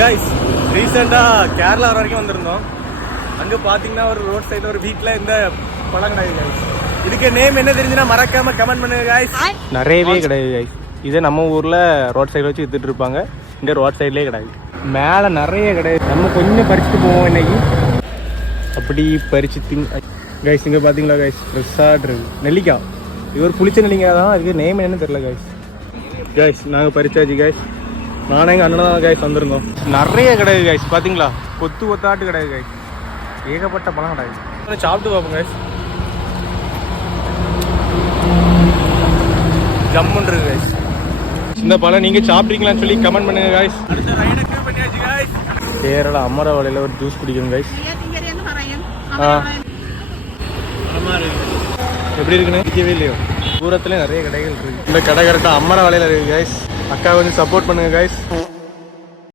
Guys ரீசெண்டாக கேரளா வரைக்கும் வந்திருந்தோம். அங்கே பார்த்தீங்கன்னா ஒரு ரோட் சைடில் ஒரு வீட்டில் இந்த பழம் கிடையாது கைஸ். இதுக்கு நேம் என்ன தெரிஞ்சுன்னா மறக்காம கமெண்ட் பண்ணுங்க கைஸ். நிறையவே கிடையாது கைஸ். இதே நம்ம ஊரில் ரோட் சைடில் வச்சு வித்துட்டு இருப்பாங்க. இந்த ரோட் சைட்லேயே கிடையாது. மேலே நிறைய கிடையாது. நம்ம கொஞ்சம் பறிச்சுட்டு போவோம் இன்னைக்கு. அப்படி பறிச்சு கைஸ். இங்கே பார்த்தீங்களா கைஸ், ஃப்ரெஷ்ஷாக இருக்குது நெல்லிக்காய். இது ஒரு புளிச்ச நெல்லிக்காய் தான். அதுக்கு நேம் என்னன்னு தெரியல கைஸ். கைஸ் நாங்கள் பறிச்சாச்சு கைஸ். நானே எங்கள் அண்ணன் தான் கைஸ் வந்திருந்தோம். நிறைய கிடையாது கைஸ். பார்த்தீங்களா, கொத்து கொத்தாட்டு கிடையாது கைஸ். ஏகப்பட்ட பழம் கிடையாது. சாப்பிட்டு பார்ப்போம் கைஸ். ஜம்முன்னு இருக்கு கைஸ். இந்த பழம் நீங்கள் சாப்பிட்றீங்களான்னு சொல்லி கமெண்ட் பண்ணுங்க கைஸ். கேரளா அமரவளையில் ஒரு ஜூஸ் குடிக்கணும் கைஸ். எப்படி இருக்குன்னு நிற்கவே இல்லையோ. தூரத்துல நிறைய கடைகள் இருக்கு. இந்த கடை கரெக்டாக அமரவளையில் இருக்கு கைஸ். அக்கா கொஞ்சம் சப்போர்ட் பண்ணுங்க கைஸ்.